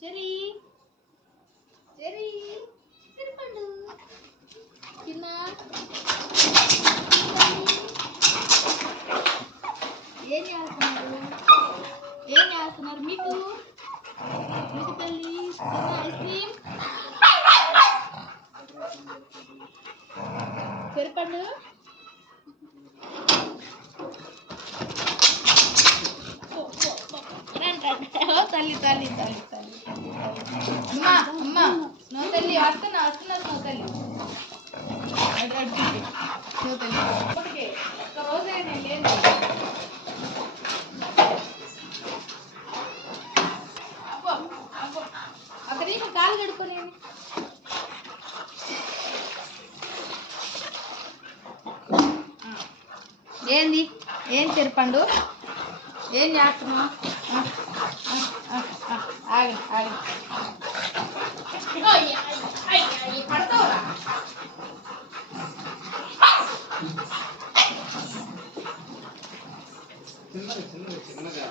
cherry cherry చెరిపండు చిన్న ఏం చేస్తున్నారు మీకు తల్లి ఐస్ క్రీమ్ చెరిపండు తల్లి తల్లి తల్లి తల్లి అమ్మా అమ్మా నో తల్లి వస్తున్నా నో తల్లి నో తల్లి ఇప్పటికే ఒక్క రోజే నేను లేదు అబ్బో అబ్బో అక్కడ కాలు కడుక్కొని ఏంది ఏం చెరుపండు ఏం చేస్తున్నావు ఆగండి పడతావురా చిన్నగా